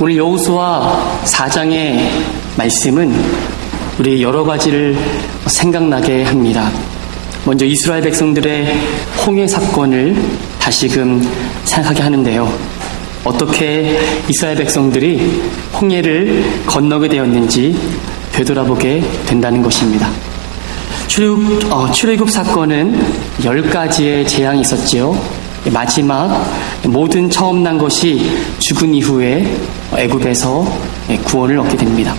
오늘 여호수아 4장의 말씀은 우리 여러 가지를 생각나게 합니다. 먼저 이스라엘 백성들의 홍해 사건을 다시금 생각하게 하는데요. 어떻게 이스라엘 백성들이 홍해를 건너게 되었는지 되돌아보게 된다는 것입니다. 출애굽 사건은 10가지의 재앙이 있었지요. 마지막 모든 처음 난 것이 죽은 이후에 애굽에서 구원을 얻게 됩니다.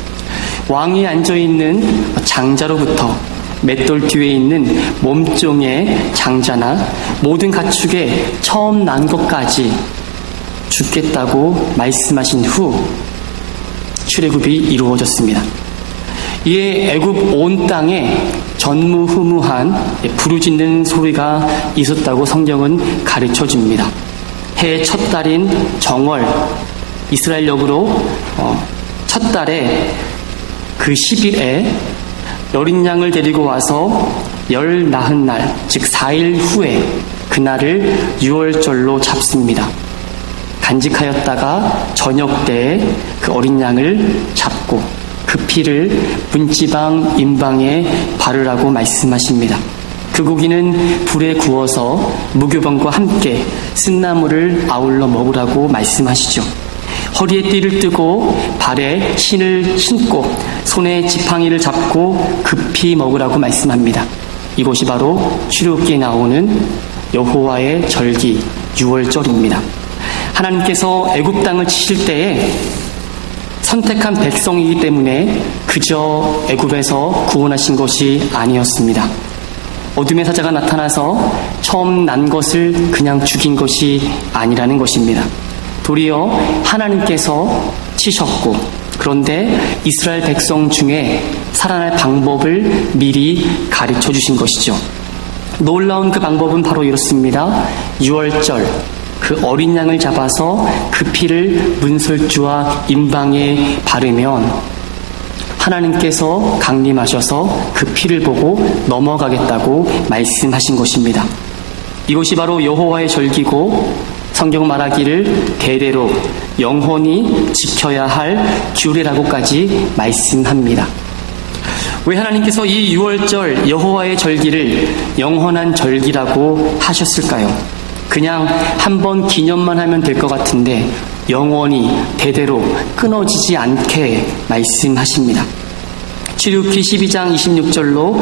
왕위에 앉아있는 장자로부터 맷돌 뒤에 있는 몸종의 장자나 모든 가축의 처음 난 것까지 죽겠다고 말씀하신 후 출애굽이 이루어졌습니다. 이에 애굽 온 땅에 전무후무한 부르짖는 소리가 있었다고 성경은 가르쳐줍니다. 해의 첫 달인 정월, 이스라엘 역으로 첫 달에 그 10일에 어린 양을 데리고 와서 열 나흔 날, 즉 4일 후에 그날을 유월절로 잡습니다. 간직하였다가 저녁 때에 그 어린 양을 잡고 그 피를 문지방 임방에 바르라고 말씀하십니다. 그 고기는 불에 구워서 무교병과 함께 쓴나물을 아울러 먹으라고 말씀하시죠. 허리에 띠를 뜨고 발에 신을 신고 손에 지팡이를 잡고 급히 먹으라고 말씀합니다. 이곳이 바로 출애굽기에 나오는 여호와의 절기 유월절입니다. 하나님께서 애굽 땅을 치실 때에 선택한 백성이기 때문에 그저 애굽에서 구원하신 것이 아니었습니다. 어둠의 사자가 나타나서 처음 난 것을 그냥 죽인 것이 아니라는 것입니다. 도리어 하나님께서 치셨고, 그런데 이스라엘 백성 중에 살아날 방법을 미리 가르쳐 주신 것이죠. 놀라운 그 방법은 바로 이렇습니다. 유월절, 그 어린 양을 잡아서 그 피를 문설주와 임방에 바르면 하나님께서 강림하셔서 그 피를 보고 넘어가겠다고 말씀하신 것입니다. 이것이 바로 여호와의 절기고 성경 말하기를 대대로 영원히 지켜야 할 규례라고까지 말씀합니다. 왜 하나님께서 이 유월절 여호와의 절기를 영원한 절기라고 하셨을까요? 그냥 한번 기념만 하면 될 것 같은데 영원히 대대로 끊어지지 않게 말씀하십니다. 출애굽기 12장 26절로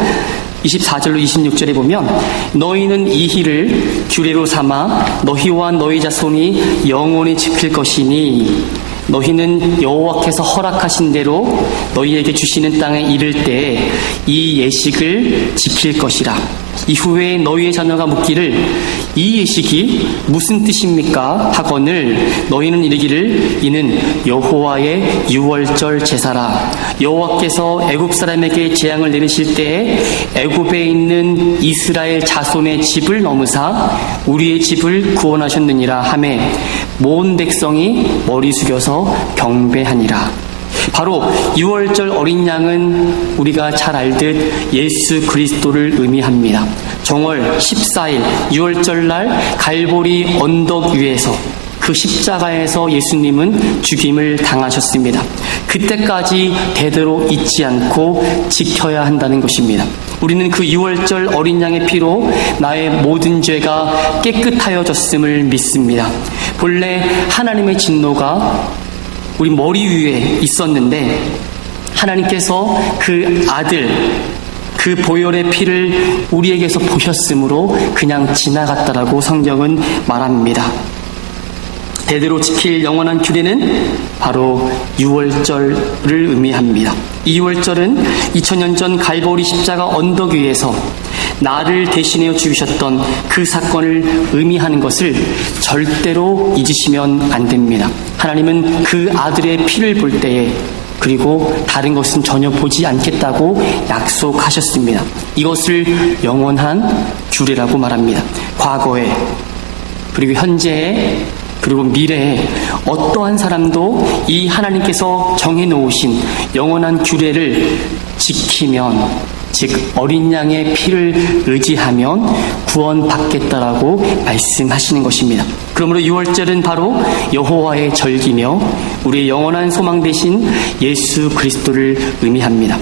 26절에 보면 너희는 이 희를 규례로 삼아 너희와 너희 자손이 영원히 지킬 것이니 너희는 여호와께서 허락하신 대로 너희에게 주시는 땅에 이를 때 이 예식을 지킬 것이라. 이후에 너희의 자녀가 묻기를 이 예식이 무슨 뜻입니까? 하거늘 너희는 이르기를 이는 여호와의 유월절 제사라. 여호와께서 애굽 사람에게 재앙을 내리실 때에 애굽에 있는 이스라엘 자손의 집을 넘으사 우리의 집을 구원하셨느니라 하매 모든 백성이 머리 숙여서 경배하니라. 바로 유월절 어린 양은 우리가 잘 알듯 예수 그리스도를 의미합니다. 정월 14일 유월절날 갈보리 언덕 위에서 그 십자가에서 예수님은 죽임을 당하셨습니다. 그때까지 대대로 잊지 않고 지켜야 한다는 것입니다. 우리는 그 유월절 어린 양의 피로 나의 모든 죄가 깨끗하여졌음을 믿습니다. 본래 하나님의 진노가 우리 머리 위에 있었는데 하나님께서 그 아들, 그 보혈의 피를 우리에게서 보셨으므로 그냥 지나갔다라고 성경은 말합니다. 대대로 지킬 영원한 규례는 바로 유월절을 의미합니다. 이 유월절은 2000년 전 갈보리 십자가 언덕 위에서 나를 대신하여 죽으셨던 그 사건을 의미하는 것을 절대로 잊으시면 안 됩니다. 하나님은 그 아들의 피를 볼 때에 그리고 다른 것은 전혀 보지 않겠다고 약속하셨습니다. 이것을 영원한 규례라고 말합니다. 과거에 그리고 현재에 그리고 미래에 어떠한 사람도 이 하나님께서 정해놓으신 영원한 규례를 지키면 즉 어린 양의 피를 의지하면 구원받겠다라고 말씀하시는 것입니다. 그러므로 6월절은 바로 여호와의 절기며 우리의 영원한 소망 되신 예수 그리스도를 의미합니다.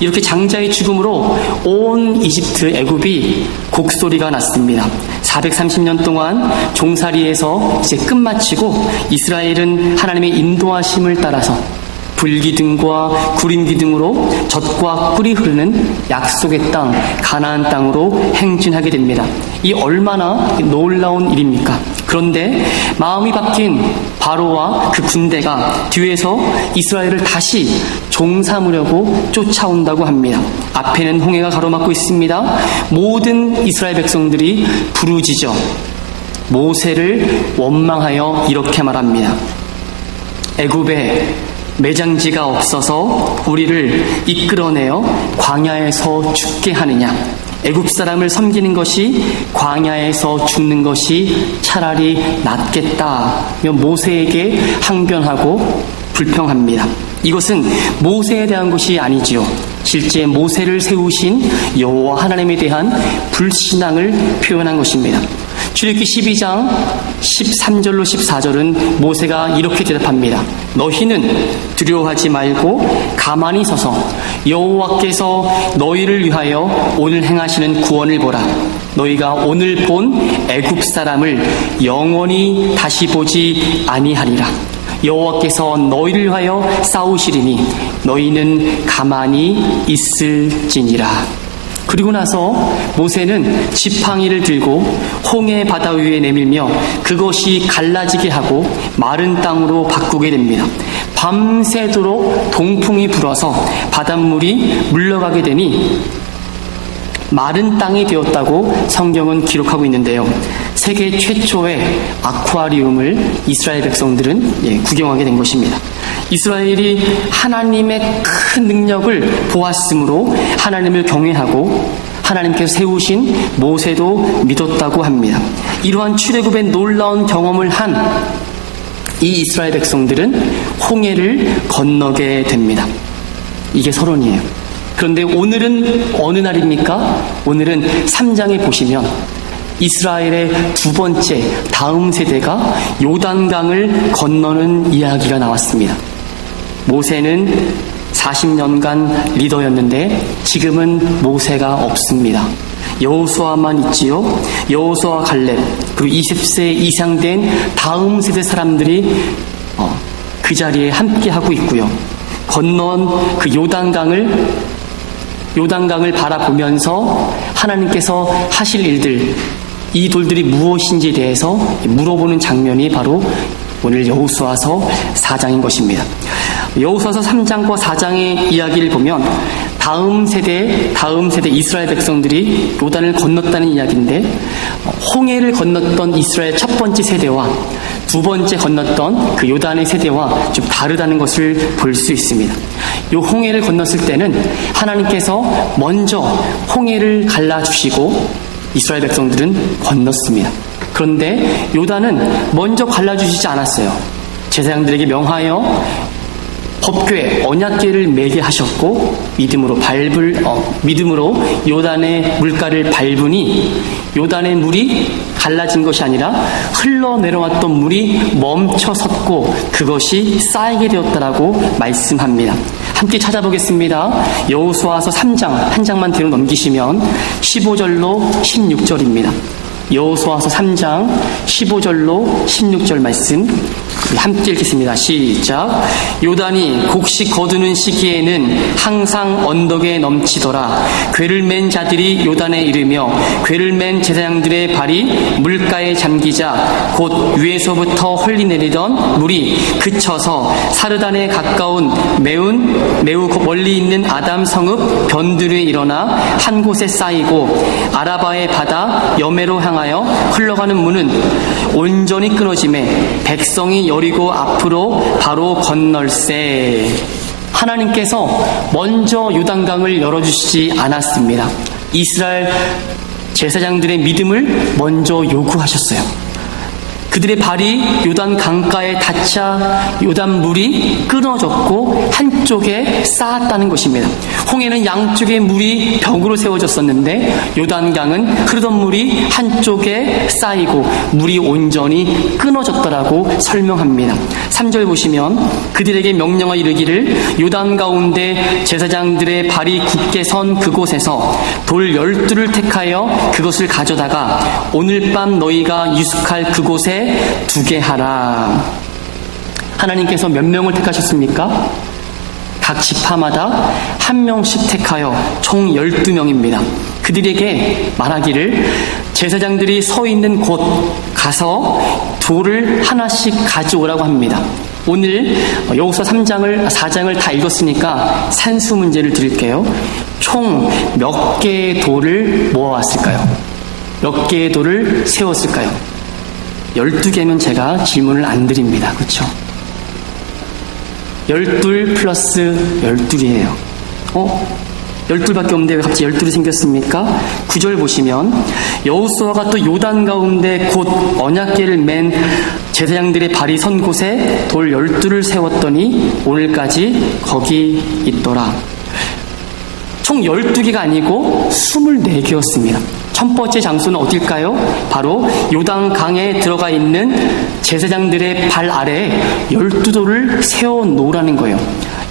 이렇게 장자의 죽음으로 온 이집트 애굽이 곡소리가 났습니다. 430년 동안 종살이에서 이제 끝마치고 이스라엘은 하나님의 인도하심을 따라서 불기둥과 구름기둥으로 젖과 꿀이 흐르는 약속의 땅 가나안 땅으로 행진하게 됩니다. 이 얼마나 놀라운 일입니까? 그런데 마음이 바뀐 바로와 그 군대가 뒤에서 이스라엘을 다시 종 삼으려고 쫓아온다고 합니다. 앞에는 홍해가 가로막고 있습니다. 모든 이스라엘 백성들이 부르짖어 모세를 원망하여 이렇게 말합니다. 애굽에 매장지가 없어서 우리를 이끌어내어 광야에서 죽게 하느냐? 애굽 사람을 섬기는 것이 광야에서 죽는 것이 차라리 낫겠다. 모세에게 항변하고 불평합니다. 이것은 모세에 대한 것이 아니지요. 실제 모세를 세우신 여호와 하나님에 대한 불신앙을 표현한 것입니다. 출애굽기 12장 13절로 14절은 모세가 이렇게 대답합니다. 너희는 두려워하지 말고 가만히 서서 여호와께서 너희를 위하여 오늘 행하시는 구원을 보라. 너희가 오늘 본 애굽 사람을 영원히 다시 보지 아니하리라. 여호와께서 너희를 위하여 싸우시리니 너희는 가만히 있을지니라. 그리고 나서 모세는 지팡이를 들고 홍해 바다 위에 내밀며 그것이 갈라지게 하고 마른 땅으로 바꾸게 됩니다. 밤새도록 동풍이 불어서 바닷물이 물러가게 되니 마른 땅이 되었다고 성경은 기록하고 있는데요. 세계 최초의 아쿠아리움을 이스라엘 백성들은 구경하게 된 것입니다. 이스라엘이 하나님의 큰 능력을 보았으므로 하나님을 경외하고 하나님께서 세우신 모세도 믿었다고 합니다. 이러한 출애굽의 놀라운 경험을 한 이 이스라엘 백성들은 홍해를 건너게 됩니다. 이게 서론이에요. 그런데 오늘은 어느 날입니까? 오늘은 3장에 보시면 이스라엘의 두 번째 다음 세대가 요단강을 건너는 이야기가 나왔습니다. 모세는 40년간 리더였는데 지금은 모세가 없습니다. 여호수아만 있지요. 여호수아 갈렙 그리고 20세 이상 된 다음 세대 사람들이 그 자리에 함께 하고 있고요. 건넌 그 요단강을 바라보면서 하나님께서 하실 일들, 이 돌들이 무엇인지에 대해서 물어보는 장면이 바로 오늘 여호수아서 4장인 것입니다. 여호수아서 3장과 4장의 이야기를 보면 다음 세대 이스라엘 백성들이 요단을 건넜다는 이야기인데 홍해를 건넜던 이스라엘 첫 번째 세대와 두 번째 건넜던 그 요단의 세대와 좀 다르다는 것을 볼 수 있습니다. 요 홍해를 건넜을 때는 하나님께서 먼저 홍해를 갈라주시고 이스라엘 백성들은 건넜습니다. 그런데 요단은 먼저 갈라주시지 않았어요. 제사장들에게 명하여 법궤, 언약궤를 매게 하셨고 믿음으로 요단의 물가를 밟으니 요단의 물이 갈라진 것이 아니라 흘러내려왔던 물이 멈춰섰고 그것이 쌓이게 되었다라고 말씀합니다. 함께 찾아보겠습니다. 여호수아서 3장 한 장만 뒤로 넘기시면 15절로 16절입니다. 여호수아서 3장 15절로 16절 말씀 함께 읽겠습니다. 시작. 요단이 곡식 거두는 시기에는 항상 언덕에 넘치더라. 궤를 맨 자들이 요단에 이르며 궤를 맨 제사장들의 발이 물가에 잠기자 곧 위에서부터 흘리내리던 물이 그쳐서 사르단에 가까운 매우 멀리 있는 아담 성읍 변두리에 일어나 한 곳에 쌓이고 아라바의 바다 여매로 향하여 흘러가는 문은 온전히 끊어짐에 백성이 여리고 앞으로 바로 건널세. 하나님께서 먼저 요단강을 열어주시지 않았습니다. 이스라엘 제사장들의 믿음을 먼저 요구하셨어요. 그들의 발이 요단 강가에 닿자 요단 물이 끊어졌고 한쪽에 쌓았다는 것입니다. 홍해는 양쪽에 물이 벽으로 세워졌었는데 요단강은 흐르던 물이 한쪽에 쌓이고 물이 온전히 끊어졌더라고 설명합니다. 3절 보시면 그들에게 명령하여 이르기를 요단 가운데 제사장들의 발이 굳게 선 그곳에서 돌 12를 택하여 그것을 가져다가 오늘 밤 너희가 유숙할 그곳에 두게 하라. 하나님께서 몇 명을 택하셨습니까? 각 지파마다 한 명씩 택하여 총 12명입니다. 그들에게 말하기를 제사장들이 서 있는 곳 가서 돌을 하나씩 가져오라고 합니다. 오늘 여호수아 4장을 다 읽었으니까 산수 문제를 드릴게요. 총 몇 개의 돌을 모아왔을까요? 몇 개의 돌을 세웠을까요? 12개면 제가 질문을 안 드립니다. 그렇죠? 12 플러스 12이에요. 12밖에 없는데 왜 갑자기 12이 생겼습니까? 9절 보시면 여호수아가 또 요단 가운데 곧 언약궤를 맨 제사장들의 발이 선 곳에 돌 12를 세웠더니 오늘까지 거기 있더라. 총 12개가 아니고 24개였습니다. 첫 번째 장소는 어딜까요? 바로 요단강에 들어가 있는 제사장들의 발 아래에 12돌을 세워놓으라는 거예요.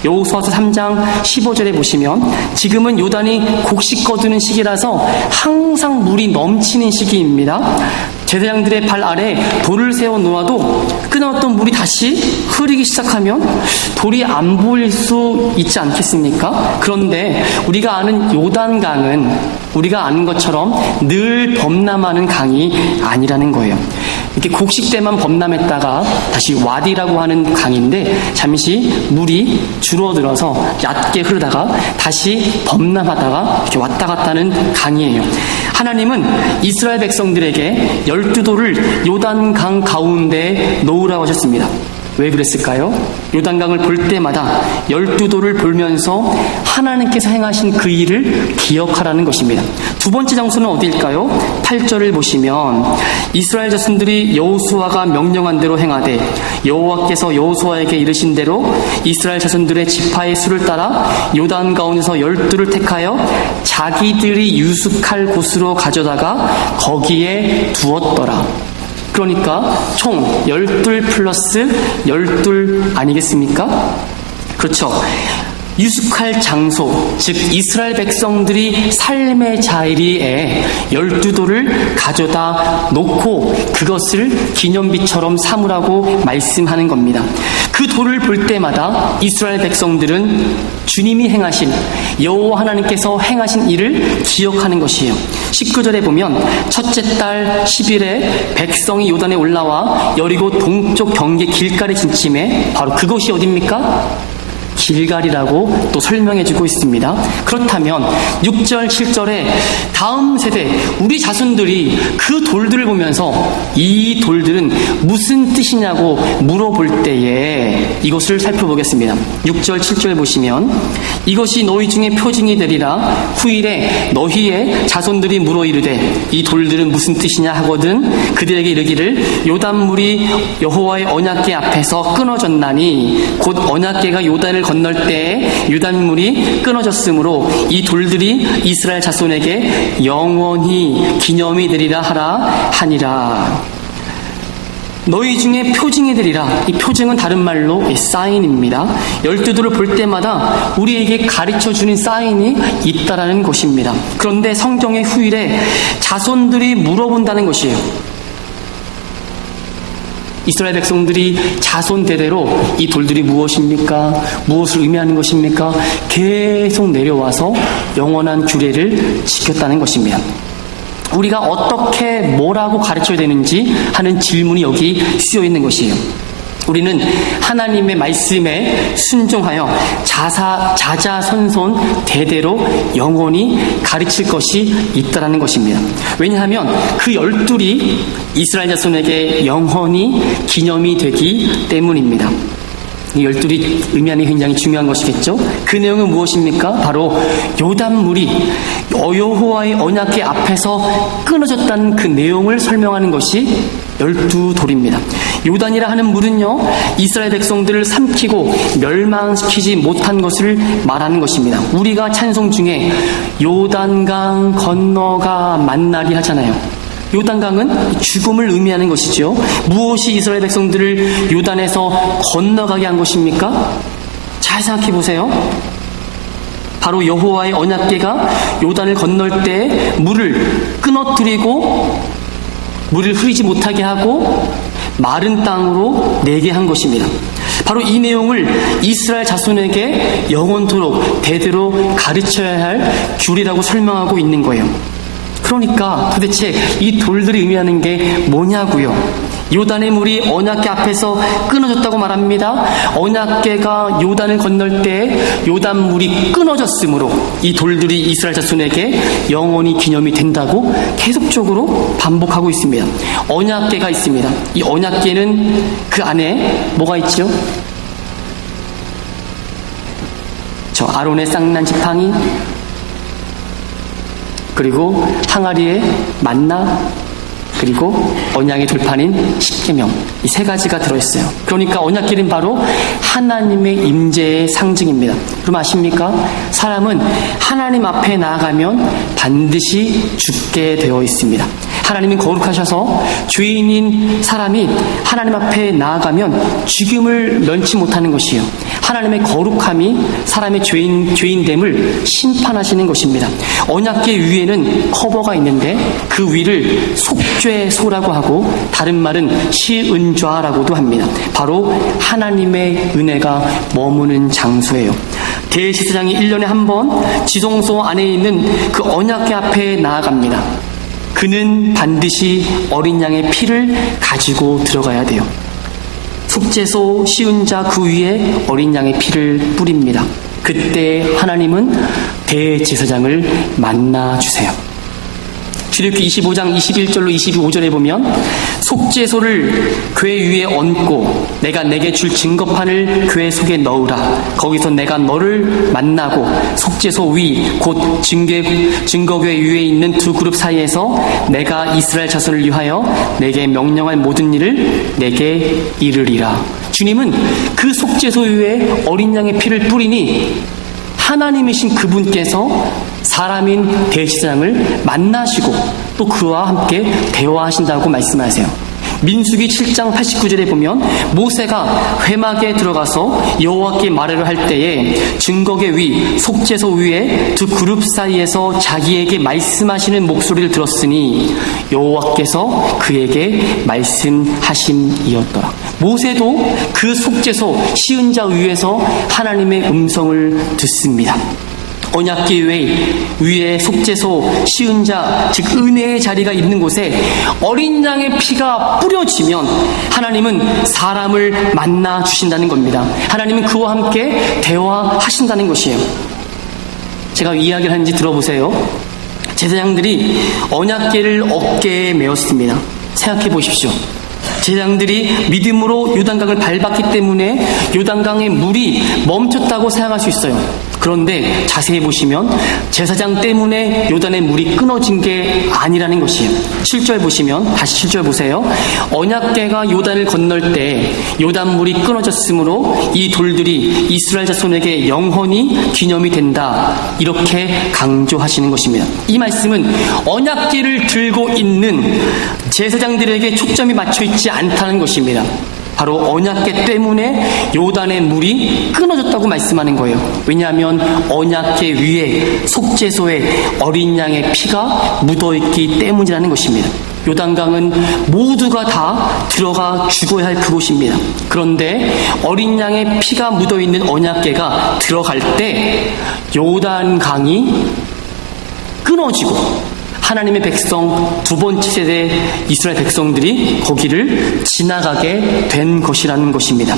여호수아서 3장 15절에 보시면 지금은 요단이 곡식 거두는 시기라서 항상 물이 넘치는 시기입니다. 제사장들의 발 아래 돌을 세워 놓아도 끊어왔던 물이 다시 흐르기 시작하면 돌이 안 보일 수 있지 않겠습니까? 그런데 우리가 아는 요단강은 우리가 아는 것처럼 늘 범람하는 강이 아니라는 거예요. 이렇게 곡식 때만 범람했다가 다시 와디라고 하는 강인데 잠시 물이 줄어들어서 얕게 흐르다가 다시 범람하다가 이렇게 왔다 갔다 하는 강이에요. 하나님은 이스라엘 백성들에게 12돌을 요단강 가운데 놓으라고 하셨습니다. 왜 그랬을까요? 요단강을 볼 때마다 12돌을 보면서 하나님께서 행하신 그 일을 기억하라는 것입니다. 두 번째 장소는 어디일까요? 8절을 보시면 이스라엘 자손들이 여호수아가 명령한 대로 행하되 여호와께서 여호수아에게 이르신 대로 이스라엘 자손들의 지파의 수를 따라 요단 가운데서 12를 택하여 자기들이 유숙할 곳으로 가져다가 거기에 두었더라. 그러니까 총 12 플러스 12 아니겠습니까? 그렇죠. 유숙할 장소, 즉 이스라엘 백성들이 삶의 자리에 12돌을 가져다 놓고 그것을 기념비처럼 삼으라고 말씀하는 겁니다. 그 돌을 볼 때마다 이스라엘 백성들은 주님이 행하신 여호와 하나님께서 행하신 일을 기억하는 것이에요. 19절에 보면 첫째 달 10일에 백성이 요단에 올라와 여리고 동쪽 경계 길가에 진침해 바로 그것이 어딥니까? 길갈이라고 또 설명해주고 있습니다. 그렇다면 6절, 7절에 다음 세대 우리 자손들이 그 돌들을 보면서 이 돌들은 무슨 뜻이냐고 물어볼 때에 이것을 살펴보겠습니다. 6절, 7절 보시면 이것이 너희 중에 표징이 되리라. 후일에 너희의 자손들이 물어 이르되 이 돌들은 무슨 뜻이냐 하거든 그들에게 이르기를 요단물이 여호와의 언약궤 앞에서 끊어졌나니 곧 언약궤가 요단을 건널 때 요단물이 끊어졌으므로 이 돌들이 이스라엘 자손에게 영원히 기념이 되리라 하라 하니라. 너희 중에 표징이 되리라. 이 표징은 다른 말로 사인입니다. 12돌을 볼 때마다 우리에게 가르쳐주는 사인이 있다라는 것입니다. 그런데 성경의 후일에 자손들이 물어본다는 것이에요. 이스라엘 백성들이 자손 대대로 이 돌들이 무엇입니까? 무엇을 의미하는 것입니까? 계속 내려와서 영원한 규례를 지켰다는 것입니다. 우리가 어떻게 뭐라고 가르쳐야 되는지 하는 질문이 여기 쓰여 있는 것이에요. 우리는 하나님의 말씀에 순종하여 자자손손 대대로 영원히 가르칠 것이 있다라는 것입니다. 왜냐하면 그 12이 이스라엘 자손에게 영원히 기념이 되기 때문입니다. 이 12이 의미하는 굉장히 중요한 것이겠죠. 그 내용은 무엇입니까? 바로 요단물이 여호와의 언약궤 앞에서 끊어졌다는 그 내용을 설명하는 것이 12돌입니다. 요단이라 하는 물은요, 이스라엘 백성들을 삼키고 멸망시키지 못한 것을 말하는 것입니다. 우리가 찬송 중에 요단강 건너가 만나리 하잖아요. 요단강은 죽음을 의미하는 것이죠. 무엇이 이스라엘 백성들을 요단에서 건너가게 한 것입니까? 잘 생각해 보세요. 바로 여호와의 언약궤가 요단을 건널 때 물을 끊어뜨리고 물을 흐르지 못하게 하고 마른 땅으로 내게 한 것입니다. 바로 이 내용을 이스라엘 자손에게 영원토록 대대로 가르쳐야 할 규례라고 설명하고 있는 거예요. 그러니까 도대체 이 돌들이 의미하는 게 뭐냐고요. 요단의 물이 언약궤 앞에서 끊어졌다고 말합니다. 언약궤가 요단을 건널 때 요단 물이 끊어졌으므로 이 돌들이 이스라엘 자손에게 영원히 기념이 된다고 계속적으로 반복하고 있습니다. 언약궤가 있습니다. 이 언약궤는 그 안에 뭐가 있죠? 저 아론의 쌍난 지팡이, 그리고 항아리에 만나, 그리고 언약의 돌판인 십계명, 이 세 가지가 들어있어요. 그러니까 언약궤는 바로 하나님의 임재의 상징입니다. 그럼 아십니까? 사람은 하나님 앞에 나아가면 반드시 죽게 되어 있습니다. 하나님은 거룩하셔서 죄인인 사람이 하나님 앞에 나아가면 죽임을 면치 못하는 것이에요. 하나님의 거룩함이 사람의 죄인됨을 심판하시는 것입니다. 언약궤 위에는 커버가 있는데 그 위를 속죄소라고 하고 다른 말은 시은좌라고도 합니다. 바로 하나님의 은혜가 머무는 장소예요. 대제사장이 1년에 한 번 지성소 안에 있는 그 언약궤 앞에 나아갑니다. 그는 반드시 어린 양의 피를 가지고 들어가야 돼요. 속죄소 시은자 그 위에 어린 양의 피를 뿌립니다. 그때 하나님은 대제사장을 만나주세요. 출애굽기 25장 21절로 22절에 보면 속죄소를 궤 위에 얹고 내가 내게 줄 증거판을 궤 속에 넣으라. 거기서 내가 너를 만나고 속죄소 위 곧 증거궤 위에 있는 두 그룹 사이에서 내가 이스라엘 자손을 위하여 내게 명령할 모든 일을 내게 이르리라. 주님은 그 속죄소 위에 어린 양의 피를 뿌리니 하나님이신 그분께서 사람인 대제사장을 만나시고 또 그와 함께 대화하신다고 말씀하세요. 민수기 7장 89절에 보면 모세가 회막에 들어가서 여호와께 말을 할 때에 증거궤 위 속죄소 위에 두 그룹 사이에서 자기에게 말씀하시는 목소리를 들었으니 여호와께서 그에게 말씀하심이었더라. 모세도 그 속죄소 시은자 위에서 하나님의 음성을 듣습니다. 언약궤 위에 속죄소 시은자 즉 은혜의 자리가 있는 곳에 어린 양의 피가 뿌려지면 하나님은 사람을 만나 주신다는 겁니다. 하나님은 그와 함께 대화하신다는 것이에요. 제가 이야기를 하는지 들어보세요. 제사장들이 언약궤를 어깨에 메었습니다. 생각해 보십시오. 제사장들이 믿음으로 요단강을 밟았기 때문에 요단강의 물이 멈췄다고 생각할 수 있어요. 그런데 자세히 보시면 제사장 때문에 요단의 물이 끊어진 게 아니라는 것이에요. 7절 보시면 다시 7절 보세요. 언약궤가 요단을 건널 때 요단물이 끊어졌으므로 이 돌들이 이스라엘 자손에게 영원히 기념이 된다. 이렇게 강조하시는 것입니다. 이 말씀은 언약궤를 들고 있는 제사장들에게 초점이 맞춰 있지 않다는 것입니다. 바로 언약궤 때문에 요단의 물이 끊어졌다고 말씀하는 거예요. 왜냐하면 언약궤 위에 속죄소에 어린 양의 피가 묻어있기 때문이라는 것입니다. 요단강은 모두가 다 들어가 죽어야 할 그곳입니다. 그런데 어린 양의 피가 묻어있는 언약궤가 들어갈 때 요단강이 끊어지고 하나님의 백성 두 번째 세대 이스라엘 백성들이 거기를 지나가게 된 것이라는 것입니다.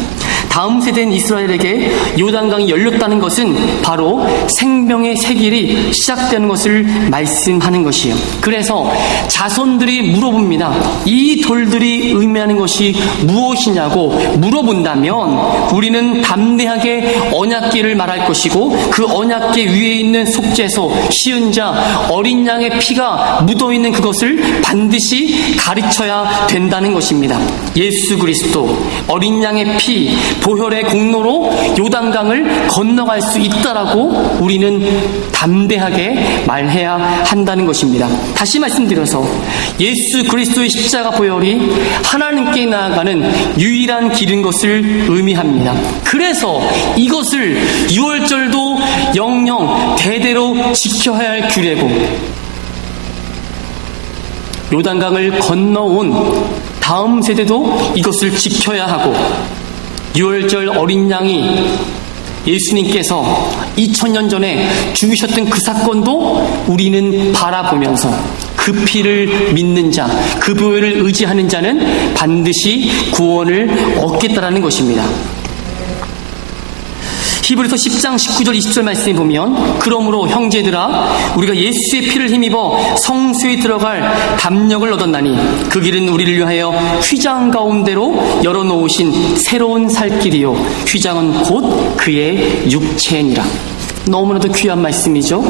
다음 세대인 이스라엘에게 요단강이 열렸다는 것은 바로 생명의 새길이 시작되는 것을 말씀하는 것이에요. 그래서 자손들이 물어봅니다. 이 돌들이 의미하는 것이 무엇이냐고 물어본다면 우리는 담대하게 언약궤를 말할 것이고 그 언약궤 위에 있는 속죄소 시은자 어린 양의 피가 피가 묻어있는 그것을 반드시 가르쳐야 된다는 것입니다. 예수 그리스도 어린 양의 피, 보혈의 공로로 요단강을 건너갈 수 있다라고 우리는 담대하게 말해야 한다는 것입니다. 다시 말씀드려서 예수 그리스도의 십자가 보혈이 하나님께 나아가는 유일한 길인 것을 의미합니다. 그래서 이것을 6월절도 영영 대대로 지켜야 할 규례고, 요단강을 건너온 다음 세대도 이것을 지켜야 하고, 6월절 어린 양이 예수님께서 2000년 전에 죽으셨던 그 사건도 우리는 바라보면서 그 피를 믿는 자, 그 보혈을 의지하는 자는 반드시 구원을 얻겠다라는 것입니다. 히브리서 10장 19절 20절 말씀에 보면, 그러므로 형제들아 우리가 예수의 피를 힘입어 성소에 들어갈 담력을 얻었나니 그 길은 우리를 위하여 휘장 가운데로 열어놓으신 새로운 살 길이요 휘장은 곧 그의 육체니라. 너무나도 귀한 말씀이죠.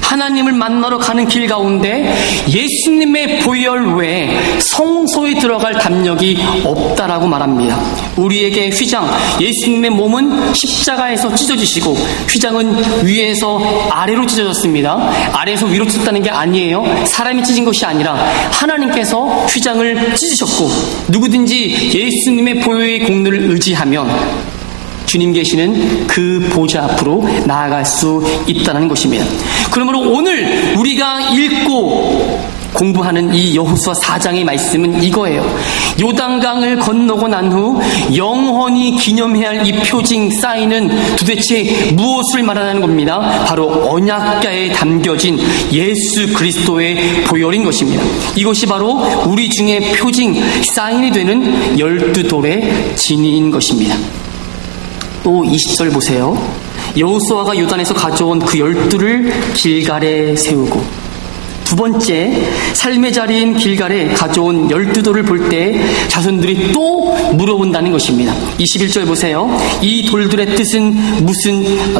하나님을 만나러 가는 길 가운데 예수님의 보혈 외에 성소에 들어갈 담력이 없다라고 말합니다. 우리에게 휘장, 예수님의 몸은 십자가에서 찢어지시고 휘장은 위에서 아래로 찢어졌습니다. 아래에서 위로 찢었다는 게 아니에요. 사람이 찢은 것이 아니라 하나님께서 휘장을 찢으셨고, 누구든지 예수님의 보혈의 공로를 의지하면 주님 계시는 그 보좌 앞으로 나아갈 수 있다는 것입니다. 그러므로 오늘 우리가 읽고 공부하는 이 여호수아 4장의 말씀은 이거예요. 요단강을 건너고 난 후 영원히 기념해야 할 이 표징 사인은 도대체 무엇을 말하는 겁니다. 바로 언약궤에 담겨진 예수 그리스도의 보혈인 것입니다. 이것이 바로 우리 중에 표징 사인이 되는 12돌의 진리인 것입니다. 또 20절 보세요. 여호수아가 요단에서 가져온 그 12를 길갈에 세우고, 두 번째 삶의 자리인 길갈에 가져온 12돌을 볼 때 자손들이 또 물어본다는 것입니다. 21절 보세요. 이 돌들의 뜻은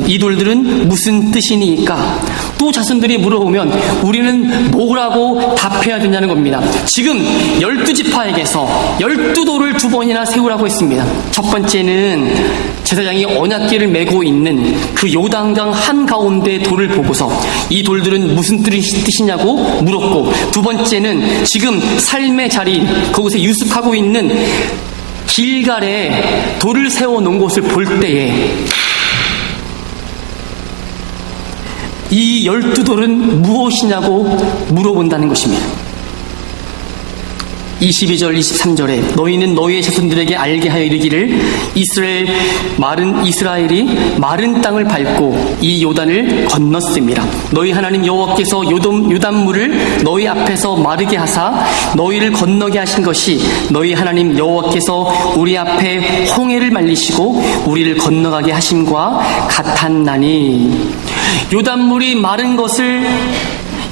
이 돌들은 무슨 뜻이니까? 또 자손들이 물어보면 우리는 뭐라고 답해야 되냐는 겁니다. 지금 12지파에게서 12돌을 두 번이나 세우라고 했습니다. 첫 번째는 제사장이 언약궤를 메고 있는 그 요단강 한가운데 돌을 보고서 이 돌들은 무슨 뜻이냐고 물었고, 두 번째는 지금 삶의 자리, 그곳에 유숙하고 있는 길갈에 돌을 세워놓은 곳을 볼 때에 이 12돌은 무엇이냐고 물어본다는 것입니다. 22절 23절에 너희는 너희의 자손들에게 알게 하여 이르기를 이스라엘이 마른 땅을 밟고 이 요단을 건넜습니다. 너희 하나님 여호와께서 요단물을 너희 앞에서 마르게 하사 너희를 건너게 하신 것이 너희 하나님 여호와께서 우리 앞에 홍해를 말리시고 우리를 건너가게 하심과 같았나니. 요단물이 마른 것을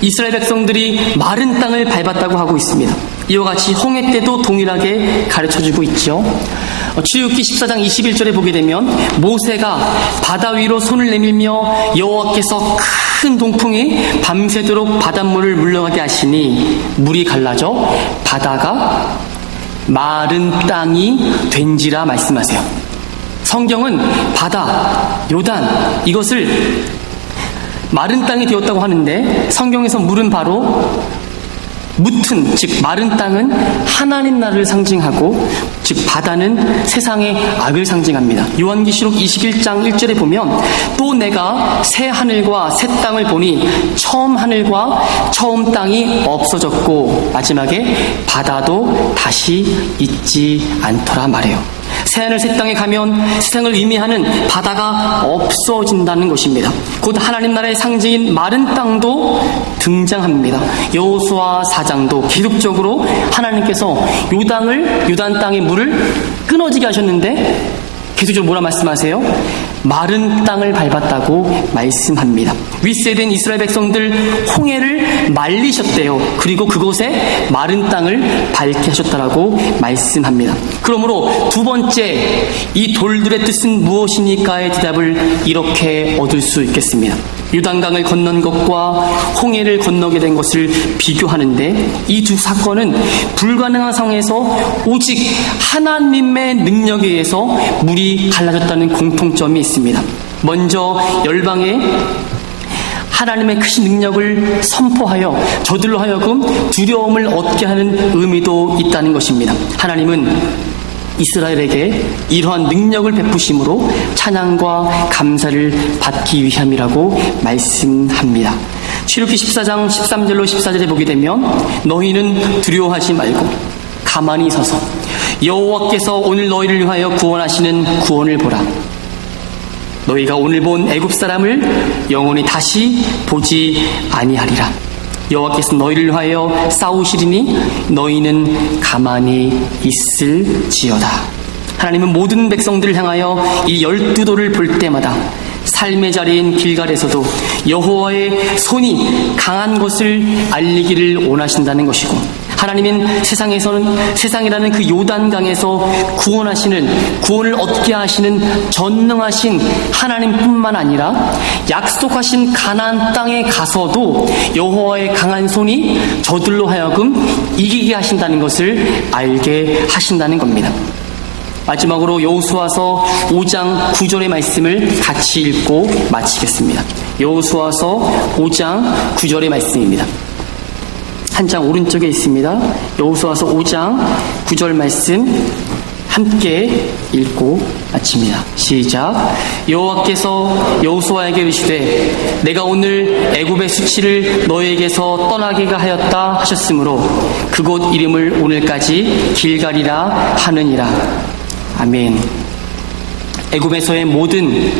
이스라엘 백성들이 마른 땅을 밟았다고 하고 있습니다. 이와 같이 홍해 때도 동일하게 가르쳐주고 있죠. 출애굽기 14장 21절에 보게 되면 모세가 바다 위로 손을 내밀며 여호와께서 큰 동풍이 밤새도록 바닷물을 물러가게 하시니 물이 갈라져 바다가 마른 땅이 된지라 말씀하세요. 성경은 바다, 요단 이것을 마른 땅이 되었다고 하는데, 성경에서 물은 바로 묻은, 즉 마른 땅은 하나님 나라를 상징하고, 즉 바다는 세상의 악을 상징합니다. 요한계시록 21장 1절에 보면 또 내가 새 하늘과 새 땅을 보니 처음 하늘과 처음 땅이 없어졌고 마지막에 바다도 다시 있지 않더라 말해요. 새하늘 새 땅에 가면 세상을 의미하는 바다가 없어진다는 것입니다. 곧 하나님 나라의 상징인 마른 땅도 등장합니다. 여호수아 4장도 계속적으로 하나님께서 요단 땅의 물을 끊어지게 하셨는데 계속적으로 뭐라 말씀하세요? 마른 땅을 밟았다고 말씀합니다. 윗세대인 이스라엘 백성들 홍해를 말리셨대요. 그리고 그곳에 마른 땅을 밟게 하셨다라고 말씀합니다. 그러므로 두 번째, 이 돌들의 뜻은 무엇이니까의 대답을 이렇게 얻을 수 있겠습니다. 요단강을 건넌 것과 홍해를 건너게 된 것을 비교하는데 이 두 사건은 불가능한 상황에서 오직 하나님의 능력에 의해서 물이 갈라졌다는 공통점이 있습니다. 먼저 열방에 하나님의 크신 능력을 선포하여 저들로 하여금 두려움을 얻게 하는 의미도 있다는 것입니다. 하나님은 이스라엘에게 이러한 능력을 베푸심으로 찬양과 감사를 받기 위함이라고 말씀합니다. 출애굽기 14장 13절로 14절에 보게 되면 너희는 두려워하지 말고 가만히 서서 여호와께서 오늘 너희를 위하여 구원하시는 구원을 보라. 너희가 오늘 본 애굽 사람을 영원히 다시 보지 아니하리라. 여호와께서 너희를 위하여 싸우시리니 너희는 가만히 있을지어다. 하나님은 모든 백성들을 향하여 이 12돌을 볼 때마다 삶의 자리인 길갈에서도 여호와의 손이 강한 것을 알리기를 원하신다는 것이고, 하나님은 세상이라는 그 요단강에서 구원을 얻게 하시는 전능하신 하나님뿐만 아니라 약속하신 가나안 땅에 가서도 여호와의 강한 손이 저들로 하여금 이기게 하신다는 것을 알게 하신다는 겁니다. 마지막으로 여호수아서 5장 9절의 말씀을 같이 읽고 마치겠습니다. 여호수아서 5장 9절의 말씀입니다. 한 장 오른쪽에 있습니다. 여호수아서 5장 9절 말씀 함께 읽고 마칩니다. 시작. 여호와께서 여호수아에게 이르시되 내가 오늘 애굽의 수치를 너희에게서 떠나게 하였다 하셨으므로 그곳 이름을 오늘까지 길갈이라 하느니라. 아멘. 애굽에서의 모든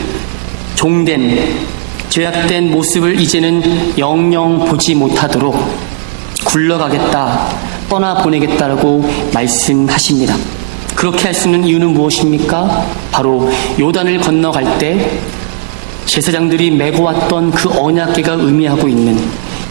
종된 죄악된 모습을 이제는 영영 보지 못하도록 굴러가겠다, 떠나보내겠다라고 말씀하십니다. 그렇게 할 수 있는 이유는 무엇입니까? 바로 요단을 건너갈 때 제사장들이 메고 왔던 그 언약궤가 의미하고 있는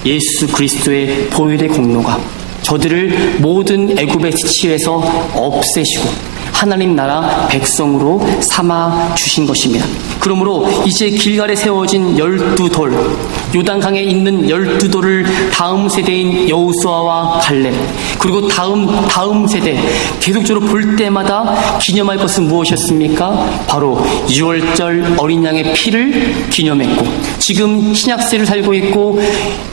예수 그리스도의 보혈의 공로가 저들을 모든 애굽의 수치에서 없애시고 하나님 나라 백성으로 삼아 주신 것입니다. 그러므로 이제 길갈에 세워진 12돌, 요단강에 있는 12돌을 다음 세대인 여호수아와 갈렙, 그리고 다음 세대 계속적으로 볼 때마다 기념할 것은 무엇이었습니까? 바로 6월절 어린 양의 피를 기념했고, 지금 신약세를 살고 있고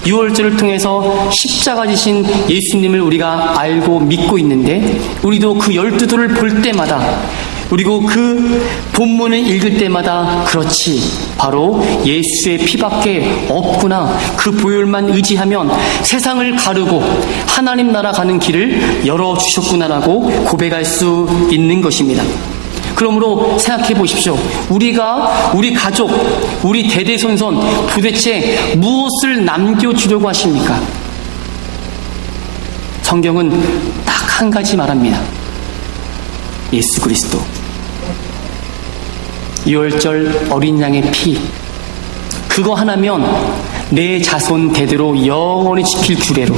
6월절을 통해서 십자가 지신 예수님을 우리가 알고 믿고 있는데, 우리도 그 12돌을 볼 때마다, 그리고 그 본문을 읽을 때마다 그렇지, 바로 예수의 피밖에 없구나, 그 보혈만 의지하면 세상을 가르고 하나님 나라 가는 길을 열어주셨구나라고 고백할 수 있는 것입니다. 그러므로 생각해 보십시오. 우리 가족, 우리 대대손손 도대체 무엇을 남겨주려고 하십니까? 성경은 딱 한 가지 말합니다. 예수 그리스도. 6월절 어린 양의 피, 그거 하나면 내 자손 대대로 영원히 지킬 규례로,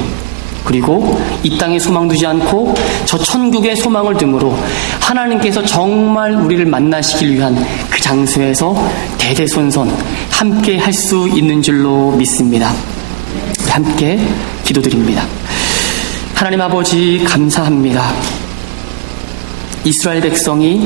그리고 이 땅에 소망 두지 않고 저 천국의 소망을 둠으로 하나님께서 정말 우리를 만나시길 위한 그 장소에서 대대손손 함께 할 수 있는 줄로 믿습니다. 함께 기도드립니다. 하나님 아버지, 감사합니다. 이스라엘 백성이